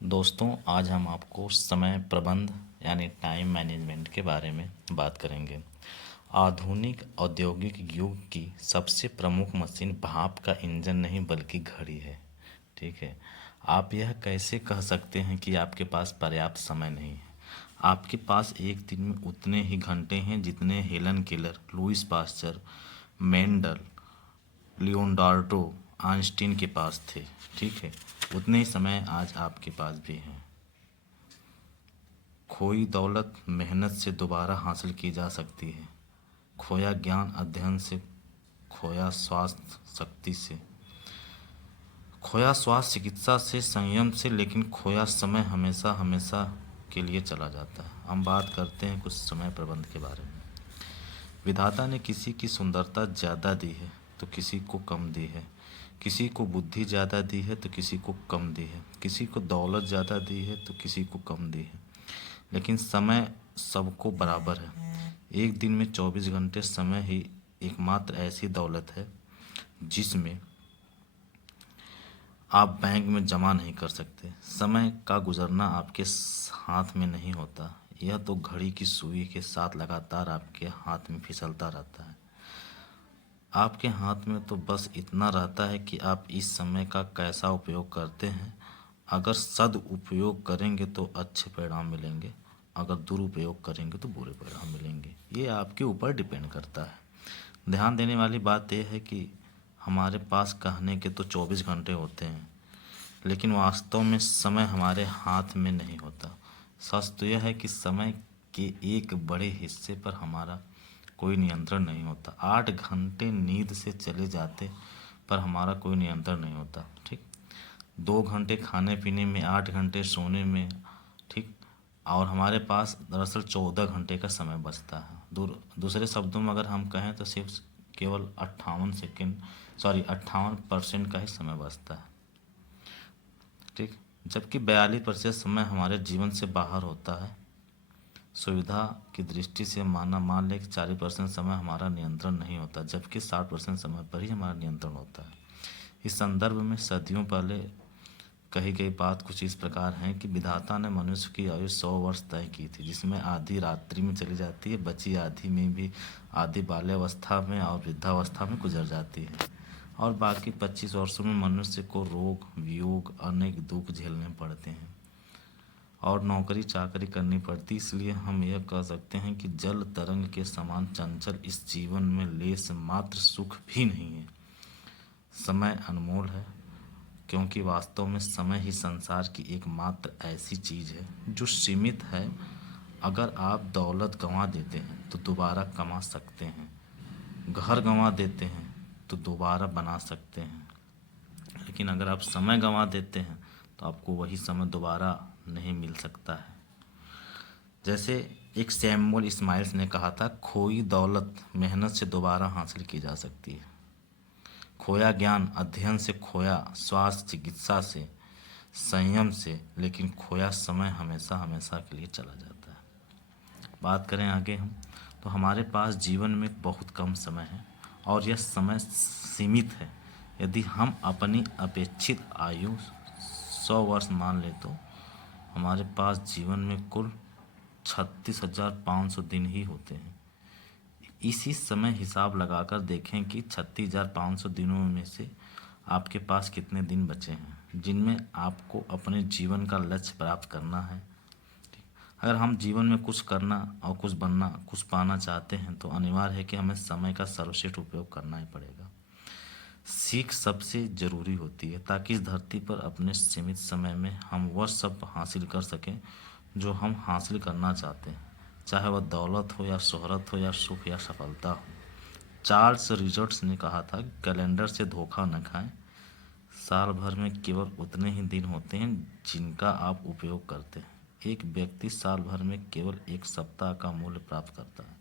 दोस्तों, आज हम आपको समय प्रबंध यानी टाइम मैनेजमेंट के बारे में बात करेंगे। आधुनिक औद्योगिक युग की सबसे प्रमुख मशीन भाप का इंजन नहीं बल्कि घड़ी है। ठीक है। आप यह कैसे कह सकते हैं कि आपके पास पर्याप्त समय नहीं है? आपके पास एक दिन में उतने ही घंटे हैं जितने Helen Keller, Lewis pasture, Mendel, Leonardo Einstein के पास थे। ठीक है। उतने ही समय आज आपके पास भी हैं। खोई दौलत मेहनत से दोबारा हासिल की जा सकती है। खोया ज्ञान अध्ययन से, खोया स्वास्थ्य शक्ति से, खोया स्वास्थ्य चिकित्सा से, संयम से, लेकिन खोया समय हमेशा हमेशा के लिए चला जाता है। हम बात करते हैं कुछ समय प्रबंध के बारे में। विधाता ने किसी की सुंदरता ज़्यादा दी है तो किसी को कम दी है, किसी को बुद्धि ज़्यादा दी है तो किसी को कम दी है, किसी को दौलत ज़्यादा दी है तो किसी को कम दी है, लेकिन समय सबको बराबर है। एक दिन में 24 घंटे समय ही एकमात्र ऐसी दौलत है जिसमें आप बैंक में जमा नहीं कर सकते। समय का गुजरना आपके हाथ में नहीं होता, यह तो घड़ी की सुई के साथ लगातार आपके हाथ में फिसलता रहता है। आपके हाथ में तो बस इतना रहता है कि आप इस समय का कैसा उपयोग करते हैं। अगर सदुपयोग करेंगे तो अच्छे परिणाम मिलेंगे, अगर दुरुपयोग करेंगे तो बुरे परिणाम मिलेंगे। ये आपके ऊपर डिपेंड करता है। ध्यान देने वाली बात यह है कि हमारे पास कहने के तो 24 घंटे होते हैं, लेकिन वास्तव में समय हमारे हाथ में नहीं होता। सच तो यह है कि समय के एक बड़े हिस्से पर हमारा कोई नियंत्रण नहीं होता। 8 घंटे नींद से चले जाते पर हमारा कोई नियंत्रण नहीं होता। ठीक। 2 घंटे खाने पीने में, 8 घंटे सोने में। ठीक। और हमारे पास दरअसल 14 घंटे का समय बचता है। दूसरे शब्दों में अगर हम कहें तो सिर्फ केवल 58% का ही समय बचता है। ठीक। जबकि 42% समय हमारे जीवन से बाहर होता है। सुविधा की दृष्टि से मान लें कि 40% समय हमारा नियंत्रण नहीं होता, जबकि 60% समय पर ही हमारा नियंत्रण होता है। इस संदर्भ में सदियों पहले कही गई बात कुछ इस प्रकार है कि विधाता ने मनुष्य की आयु 100 वर्ष तय की थी, जिसमें आधी रात्रि में चली जाती है, बची आधी में भी आधी बाल्यावस्था में और वृद्धावस्था में गुजर जाती है, और बाकी 25 वर्षों में मनुष्य को रोग, वियोग, अनेक दुख झेलने पड़ते हैं और नौकरी चाकरी करनी पड़ती। इसलिए हम यह कह सकते हैं कि जल तरंग के समान चंचल इस जीवन में लेस मात्र सुख भी नहीं है। समय अनमोल है, क्योंकि वास्तव में समय ही संसार की एकमात्र ऐसी चीज़ है जो सीमित है। अगर आप दौलत गंवा देते हैं तो दोबारा कमा सकते हैं, घर गंवा देते हैं तो दोबारा बना सकते हैं, लेकिन अगर आप समय गंवा देते हैं तो आपको वही समय दोबारा नहीं मिल सकता है। जैसे एक सैमुअल इस्माइल्स ने कहा था, खोई दौलत मेहनत से दोबारा हासिल की जा सकती है। खोया ज्ञान अध्ययन से, खोया स्वास्थ्य चिकित्सा से, संयम से, लेकिन खोया समय हमेशा हमेशा के लिए चला जाता है। बात करें आगे हम, तो हमारे पास जीवन में बहुत कम समय है और यह समय सीमित है। यदि हम अपनी अपेक्षित आयु 100 वर्ष मान लें तो हमारे पास जीवन में कुल 36,500 दिन ही होते हैं। इसी समय हिसाब लगाकर देखें कि 36,500 दिनों में से आपके पास कितने दिन बचे हैं जिनमें आपको अपने जीवन का लक्ष्य प्राप्त करना है। अगर हम जीवन में कुछ करना और कुछ बनना, कुछ पाना चाहते हैं तो अनिवार्य है कि हमें समय का सर्वश्रेष्ठ उपयोग करना ही पड़ेगा। सीख सबसे ज़रूरी होती है ताकि इस धरती पर अपने सीमित समय में हम वह सब हासिल कर सकें जो हम हासिल करना चाहते हैं, चाहे वह दौलत हो या शोहरत हो या सुख या सफलता हो। चार्ल्स रिचर्ड्स ने कहा था, कैलेंडर से धोखा न खाएं। साल भर में केवल उतने ही दिन होते हैं जिनका आप उपयोग करते हैं। एक व्यक्ति साल भर में केवल एक सप्ताह का मूल्य प्राप्त करता है।